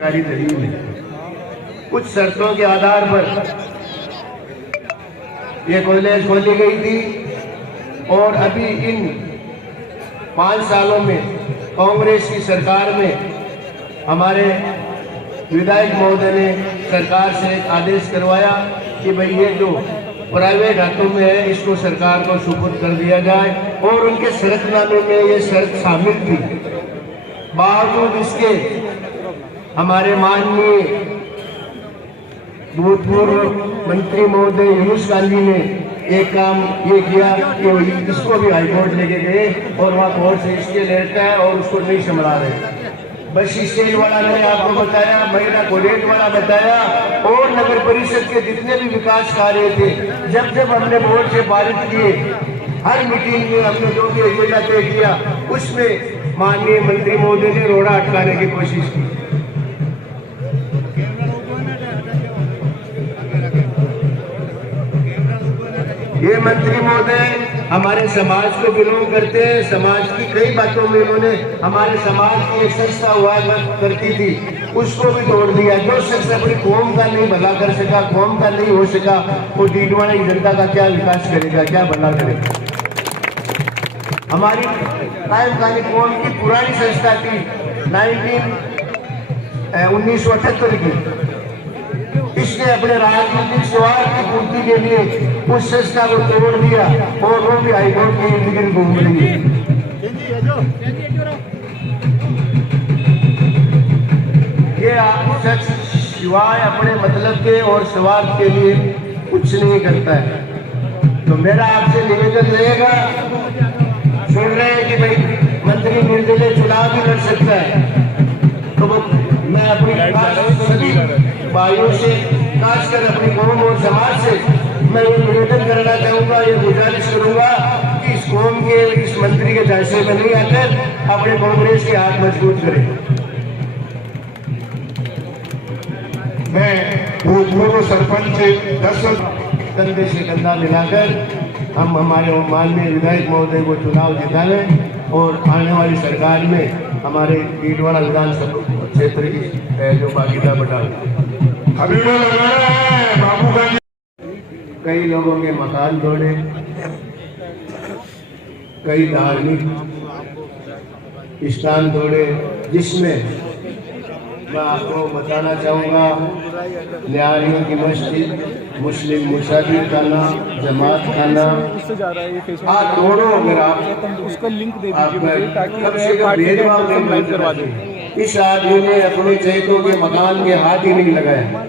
दलील है। कुछ शर्तों के आधार पर ये कॉलेज खोली गई थी और अभी इन 5 सालों में कांग्रेस की सरकार में हमारे विधायक महोदय ने सरकार से एक आदेश करवाया कि भाई ये जो प्राइवेट हाथों में है इसको सरकार को सुपुर्द कर दिया जाए और उनके शर्तनामे में ये शर्त शामिल थी। बावजूद इसके हमारे माननीय भूतपूर्व मंत्री महोदय यूनुस गांधी ने एक काम ये किया कि इसको भी हाईकोर्ट लेके गए और वहाँ कोर्ट से इसके लेता है और उसको नहीं संभला रहे। बस स्टेज वाला मैंने आपको बताया, महिला कोडेट वाला बताया और नगर परिषद के जितने भी विकास कार्य थे जब हमने बोर्ड से पारित किए, हर मीटिंग में हमने जो भी एजेंडा तय किया उसमें माननीय मंत्री महोदय ने रोड़ा अटकाने की कोशिश की। ये मंत्री महोदय हमारे समाज को बिलोंग करते हैं। समाज की कई बातों में उन्होंने हमारे समाज की एक संस्था हुआ करती थी उसको भी तोड़ दिया। जो शख्स अपनी कौम का नहीं भला कर सका, कौम का नहीं हो सका, वो डीडवाना की जनता का क्या विकास करेगा, क्या भला करेगा। हमारी कायम खानी कौम की पुरानी संस्था थी 1978 की। इसने अपने राजनीतिक स्वार्थ की पूर्ति के लिए उस संस्था को तोड़ दिया और वो भी हाईकोर्ट के इर्द गिर्द घूम रही है। ये शख्स सिवाय अपने मतलब के और स्वार्थ के लिए कुछ नहीं करता है। तो मेरा आपसे निवेदन रहेगा, सुन रहे हैं कि भाई मंत्री निर्दलीय चुनाव भी लड़ सकता है, तो मैं अपनी सभी भाइयों से, खासकर अपनी कौम और समाज से मैं ये निवेदन करना चाहूँगा, ये गुजारिश करूँगा कि इस कौम के इस मंत्री के झांसे में नहीं आकर अपने कांग्रेस के हाथ मजबूत करें। मैं भूतपूर्व सरपंच 10 कंधे से कंधा मिलाकर हम हमारे माननीय विधायक महोदय को चुनाव जिताने और आने वाली सरकार में हमारे डीडवाना विधानसभा क्षेत्र की जो भागीदार बढ़ाए। अभी वो लगाना है बाबू का। कई लोगों के मकान तोड़े, कई धार्मिक स्थान तोड़े, जिसमें मैं आपको बताना चाहूँगा न्यारियों की मस्जिद, मुस्लिम मुसाफिर खाना, जमात खाना, आप तोड़ो। अगर आप उसका लिंक दे दीजिए ताकि भेदभाव करवा दें। इस आदमी ने अपने चैतों के मकान के हाथ ही नहीं लगाया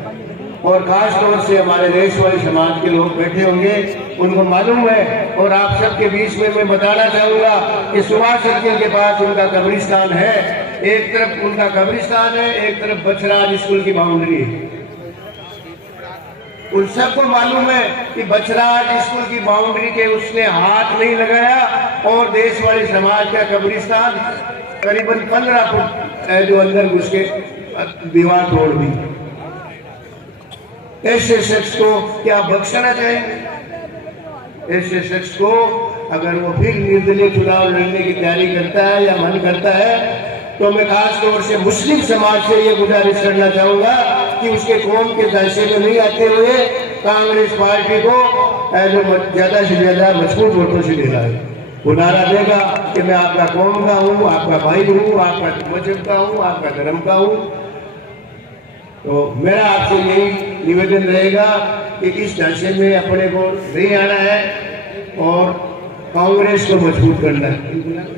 और खास तौर से हमारे देश वाले समाज के लोग बैठे होंगे, उनको मालूम है। और आप सबके बीच में मैं बताना चाहूँगा कि सुभाष सर्किल के पास उनका कब्रिस्तान है। एक तरफ उनका कब्रिस्तान है, एक तरफ बछराज स्कूल की बाउंड्री है। उन सबको मालूम है कि बछराज स्कूल की बाउंड्री के उसने हाथ नहीं लगाया और देश वाले समाज का कब्रिस्तान करीबन 15 फुट जो अंदर घुस के दीवार तोड़ दी। ऐसे शख्स को क्या बख्शना चाहिए? ऐसे शख्स को अगर वो फिर निर्दलीय चुनाव लड़ने की तैयारी करता है या मन करता है तो मैं खास तौर से मुस्लिम समाज से ये गुजारिश करना चाहूँगा कि उसके कौम के दायरे में नहीं आते हुए कांग्रेस पार्टी को जो ज़्यादा से ज़्यादा मजबूत वोटों से देना है। वो नारा देगा कि मैं आपका कौम का हूँ, आपका भाई हूँ, आपका मजहब का हूँ, आपका धर्म का हूँ। तो मेरा आपसे यही निवेदन रहेगा कि इस ढांचे में अपने को नहीं आना है और कांग्रेस को मजबूत करना है।